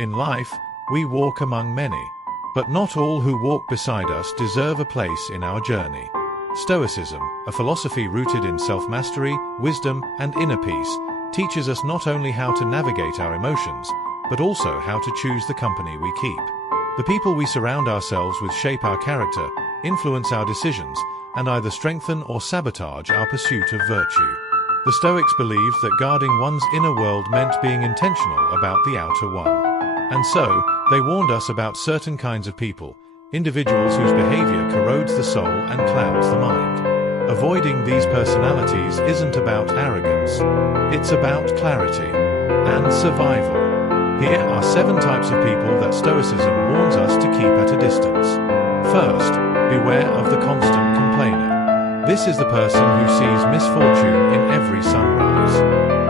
In life, we walk among many, but not all who walk beside us deserve a place in our journey. Stoicism, a philosophy rooted in self-mastery, wisdom, and inner peace, teaches us not only how to navigate our emotions, but also how to choose the company we keep. The people we surround ourselves with shape our character, influence our decisions, and either strengthen or sabotage our pursuit of virtue. The Stoics believed that guarding one's inner world meant being intentional about the outer one. And so, they warned us about certain kinds of people, individuals whose behavior corrodes the soul and clouds the mind. Avoiding these personalities isn't about arrogance, it's about clarity and survival. Here are 7 types of people that Stoicism warns us to keep at a distance. First, beware of the constant complainer. This is the person who sees misfortune in every sunrise,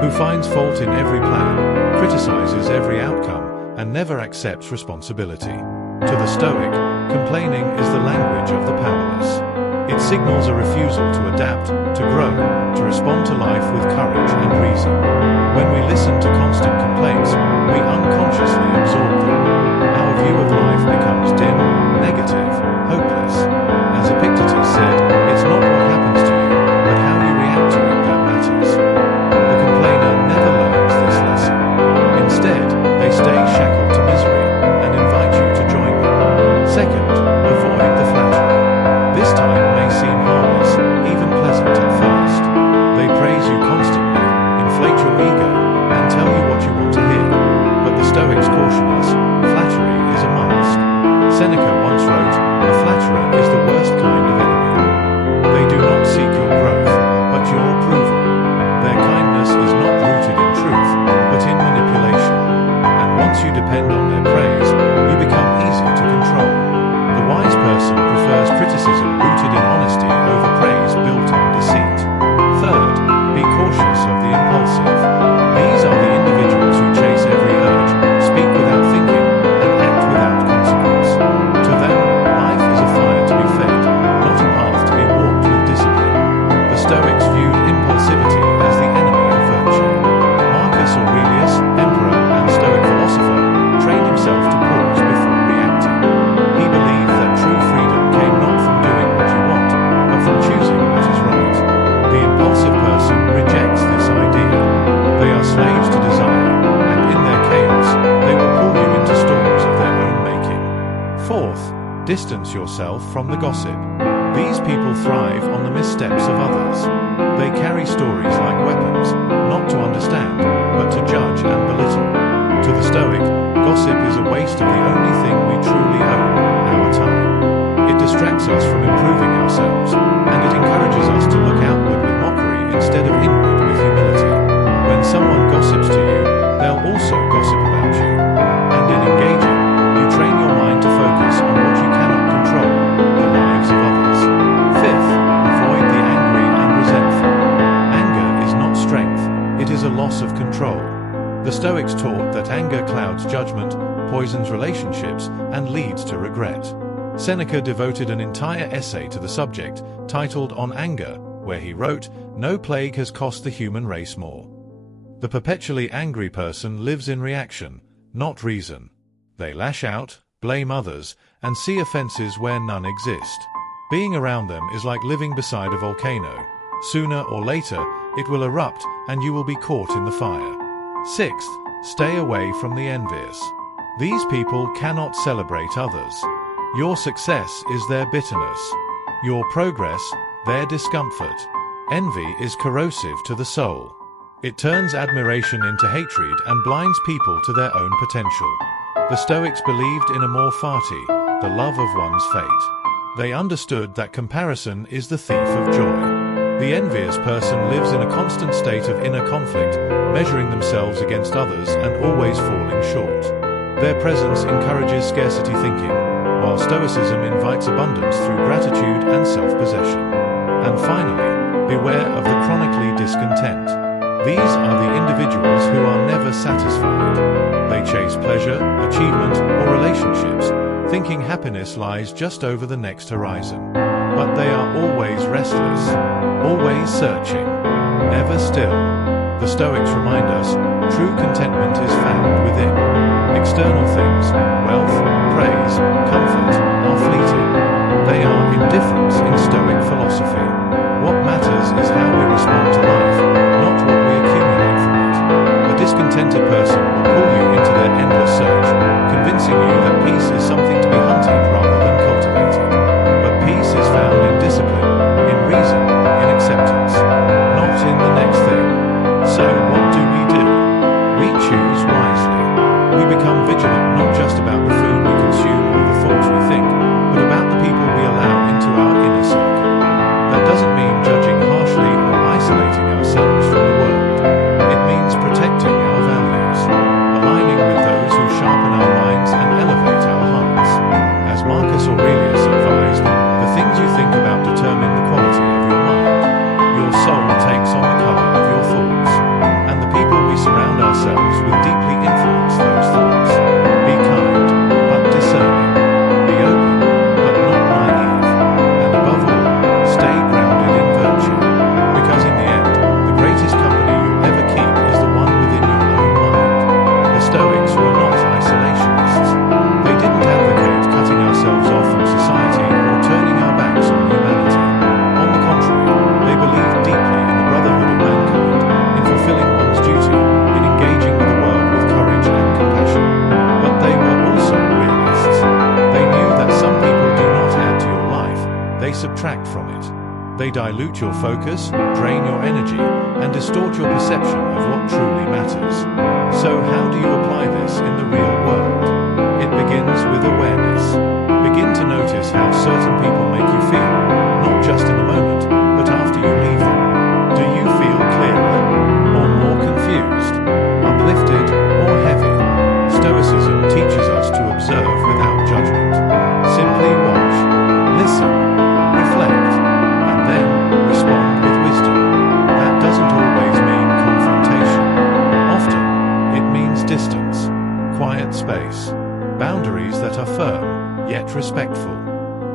who finds fault in every plan, criticizes every outcome, and never accepts responsibility. To the Stoic, complaining is the language of the powerless. It signals a refusal to adapt, to grow, to respond to life with courage and reason. When we listen to constant complaints, we unconsciously absorb them. Our view of life becomes dim, negative, hopeless. As Epictetus said, it's not what happens to you, but how you react to it that matters. The complainer never learns this lesson. Instead, they stay shackled to misery and invite you to join them. Second, avoid the flatterer. This type may seem harmless, even pleasant at first. They praise you constantly, inflate your ego, and tell you what you want to hear. But the Stoics caution us, flattery is a mask. Seneca once wrote, "A flatterer is the worst kind of enemy. They do not seek your growth, but your approval. Their kindness is not rooted in truth, but in manipulation. And once you depend on their praise, you become easy to control." The wise person prefers criticism rooted in honesty over praise built on deceit. Third, be cautious of the impulsive. These are the individuals who chase every urge, speak without thinking, and act without consequence. To them, life is a fire to be fed, not a path to be walked with discipline. The Stoics viewed impulsivity as the enemy of virtue. Marcus Aurelius, emperor and Stoic philosopher, trained himself to pause before reacting. He believed that true freedom came not from doing what you want, but from choosing what is right. The impulsive person rejects this idea. They are slaves to desire, and in their chaos, they will pull you into storms of their own making. Fourth, distance yourself from the gossip. These people thrive on the missteps of others. They carry stories like weapons, not to understand, but to judge and belittle. To the Stoic, gossip is a waste of the only thing we truly own, our time. It distracts us from improving ourselves, and it encourages us to look outward with mockery instead of inward with humility. When someone gossips to you, they'll also gossip about you. And in engaging, you train your mind to focus on what you cannot control, the lives of others. Fifth, avoid the angry and resentful. Anger is not strength, it is a loss of control. The Stoics taught that anger clouds judgment, poisons relationships, and leads to regret. Seneca devoted an entire essay to the subject, titled On Anger, where he wrote, "No plague has cost the human race more." The perpetually angry person lives in reaction, not reason. They lash out, blame others, and see offenses where none exist. Being around them is like living beside a volcano. Sooner or later, it will erupt and you will be caught in the fire. Sixth, stay away from the envious. These people cannot celebrate others. Your success is their bitterness. Your progress, their discomfort. Envy is corrosive to the soul. It turns admiration into hatred and blinds people to their own potential. The Stoics believed in amor fati, the love of one's fate. They understood that comparison is the thief of joy. The envious person lives in a constant state of inner conflict, measuring themselves against others and always falling short. Their presence encourages scarcity thinking, while Stoicism invites abundance through gratitude and self-possession. And finally, beware of the chronically discontent. These are the individuals who are never satisfied. They chase pleasure, achievement, or relationships, thinking happiness lies just over the next horizon. But they are always restless, always searching, never still. The Stoics remind us, true contentment is found within. External things, wealth, praise, comfort, are fleeting. They are indifference in Stoic philosophy. What matters is how we respond to life, not what we accumulate from it. A discontented person will pull you into their endless search, convincing you that peace is something to be hunted rather than cultivated. But peace is found in discipline, in reason, in acceptance, not in the next thing. So what do? We choose wisely. We become vigilant not just about the food we consume or the thoughts we think, but about the people we allow into our inner circle. That doesn't mean judging harshly or isolating ourselves from the world. It means protecting our values, aligning with those who sharpen our minds and elevate our hearts. As Marcus Aurelius advised, the things you think about determine the quality of your mind. Your soul takes on the color of your thoughts, and the people we surround ourselves with deeply influence those thoughts. Be kind, but discerning. Be open, but not naive. And above all, stay grounded in virtue. Because in the end, the greatest company you'll ever keep is the one within your own mind. The Stoics were not isolationists. They didn't advocate cutting ourselves off from society or turning our backs on humanity. On the contrary, they believed deeply in the brotherhood of mankind, in fulfilling one's duty, in engaging with the world with courage and compassion. But they were also realists. They knew that some people do not add to your life, they subtract from it. They dilute your focus, drain your energy, and distort your perception of what truly matters. So how do you apply this in the real world? It begins with awareness. Begin to notice how certain people make you feel, not just in the moment, but after you leave them. Do you feel clearer, or more confused, uplifted, or heavy? Stoicism teaches us to observe without judgment. Simply watch, listen, reflect, and then respond with wisdom. That doesn't always mean confrontation. Often, it means distance, quiet space, boundaries that are firm, yet respectful.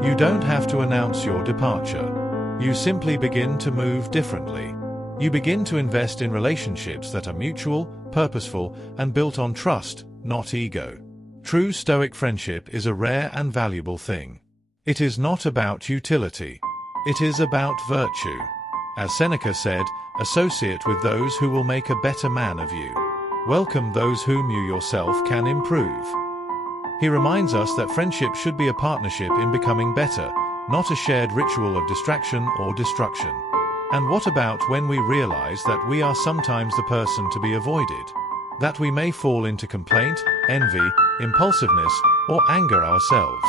You don't have to announce your departure. You simply begin to move differently. You begin to invest in relationships that are mutual, purposeful, and built on trust, not ego. True Stoic friendship is a rare and valuable thing. It is not about utility. It is about virtue. As Seneca said, associate with those who will make a better man of you. Welcome those whom you yourself can improve. He reminds us that friendship should be a partnership in becoming better, not a shared ritual of distraction or destruction. And what about when we realize that we are sometimes the person to be avoided? That we may fall into complaint, envy, impulsiveness, or anger ourselves.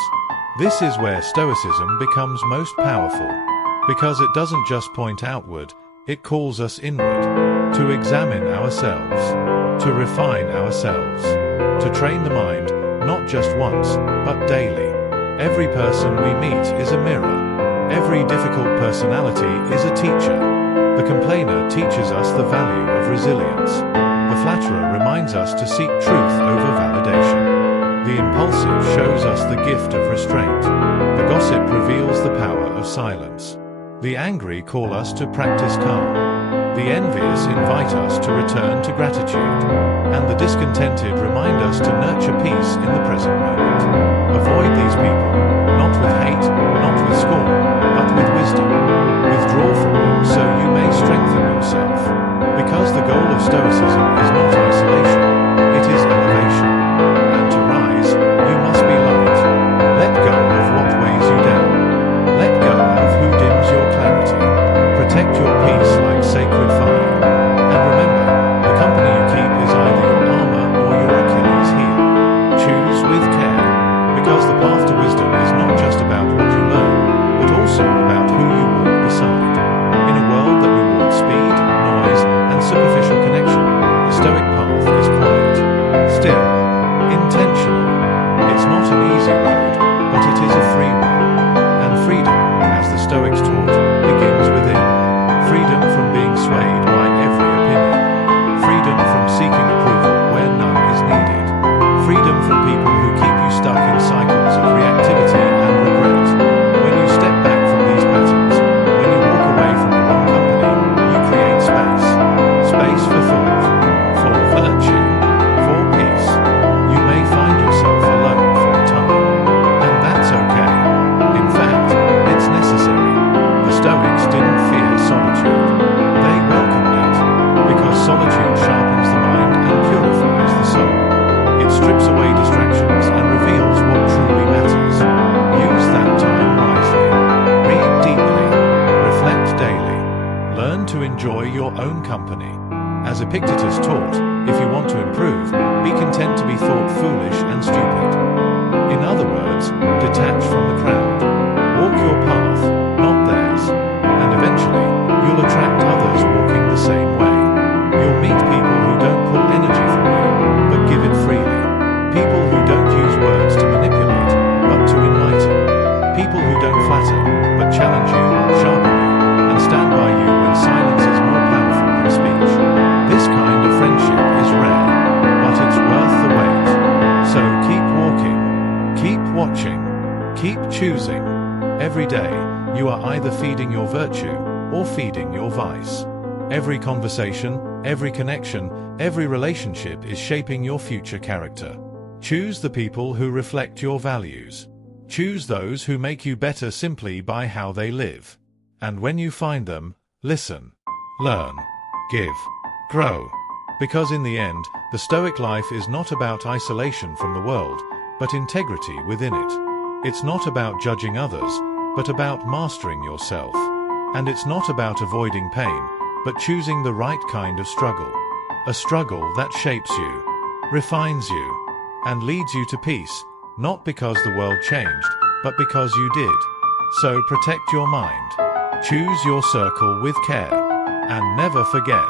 This is where Stoicism becomes most powerful. Because it doesn't just point outward, it calls us inward. To examine ourselves. To refine ourselves. To train the mind, not just once, but daily. Every person we meet is a mirror. Every difficult personality is a teacher. The complainer teaches us the value of resilience. The flatterer reminds us to seek truth over validation. The impulsive shows us the gift of restraint. The gossip reveals the power of silence. The angry call us to practice calm. The envious invite us to return to gratitude. And the discontented remind us to nurture peace in the present moment. Avoid these people, not with hate, not with scorn, but with wisdom. Withdraw from them so you may strengthen yourself. Because the goal of Stoicism is not isolation, it is elevation. And to rise, you must be light. Let go of what weighs you down. Let go of who dims your clarity. Protect your peace like sacred fire. And remember, the company you keep is either your armor or your Achilles heel. Choose with care. Because the path to wisdom is not just about what you learn, but also about who you walk beside. In a world that rewards speed, noise, and superficial connection, the Stoic path is quiet, still, intentional. It's not an easy road, but it is a free one. And freedom, as the Stoics taught, begins within. Freedom from being swayed by every opinion. Freedom from seeking approval where none is needed. Freedom from people who keep you stuck in cycles of reactivity and regret. When you step back from these patterns, when you walk away from the wrong company, you create space. Space for thought, for virtue, for peace. You may strips away distractions and reveals what truly matters. Use that time wisely. Read deeply. Reflect daily. Learn to enjoy your own company. As Epictetus taught, if you want to improve, be content to be thought foolish and stupid. In other words, detach from the crowd. Walk your path, not theirs. And eventually, you'll attract others walking the same way. You'll meet people who don't pull energy from you, but give it freely. People who don't use words to manipulate, but to enlighten. People who don't flatter, but challenge you, sharpen you, and stand by you when silence is more powerful than speech. This kind of friendship is rare, but it's worth the wait. So keep walking, keep watching, keep choosing. Every day, you are either feeding your virtue or feeding your vice. Every conversation, every connection, every relationship is shaping your future character. Choose the people who reflect your values. Choose those who make you better simply by how they live. And when you find them, listen, learn, give, grow. Because in the end, the Stoic life is not about isolation from the world, but integrity within it. It's not about judging others, but about mastering yourself. And it's not about avoiding pain, but choosing the right kind of struggle. A struggle that shapes you, refines you, and leads you to peace, not because the world changed, but because you did. So protect your mind. Choose your circle with care. And never forget,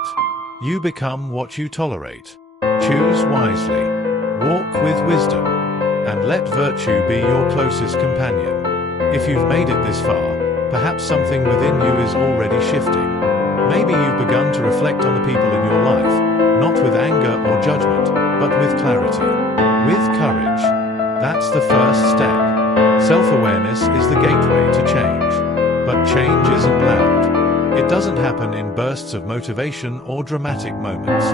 you become what you tolerate. Choose wisely. Walk with wisdom. And let virtue be your closest companion. If you've made it this far, perhaps something within you is already shifting. Maybe you've begun to reflect on the people in your life, not with anger or judgment, but with clarity, with courage. That's the first step. Self-awareness is the gateway to change. But change isn't loud. It doesn't happen in bursts of motivation or dramatic moments.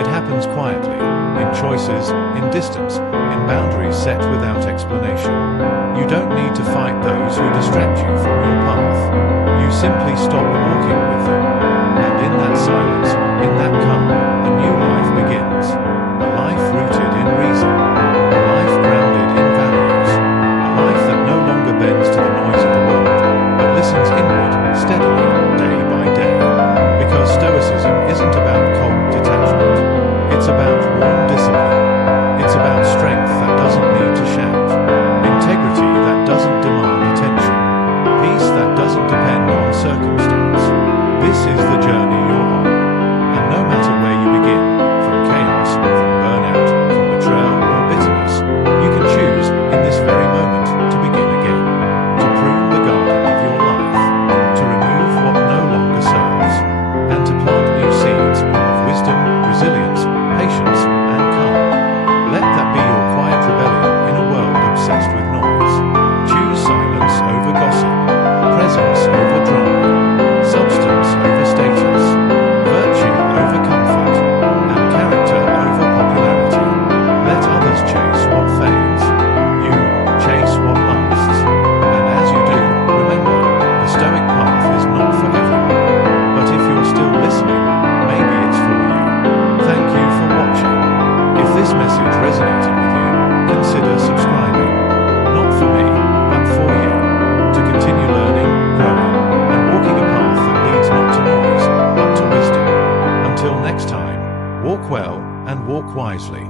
It happens quietly, in choices, in distance, in boundaries set without explanation. You don't need to fight those who distract you from your path. You simply stop walking with them. And in that silence, in that calm, a new life begins. A life rooted in reason. A life grounded in values. A life that no longer bends to the noise of the world, but listens inward, steadily, day by day. Because Stoicism isn't about cold detachment. It's about warm discipline. It's about strength that doesn't need to shout. Integrity that doesn't demand attention. Peace that doesn't depend on circumstance. This is the journey you're on. And no matter where you begin, from chaos, from burnout, from betrayal or bitterness, you can choose, in this very moment, to begin again. To prune the garden of your life. To remove what no longer serves. And to plant new seeds of wisdom, resilience, patience, and calm. Let that be your quiet rebellion in a world obsessed with noise. Choose silence over gossip, presence over drama, substance over status, virtue over comfort, and character over popularity. Let others chase what fades. You chase what lasts. And as you do, remember, the Stoic path is not for everyone. But if you're still listening, maybe it's for you. Thank you for watching. If this message resonated with you, consider subscribing. Not for me, but for you. To continue learning, growing, and walking a path that leads not to noise, but to wisdom. Until next time, walk well and walk wisely.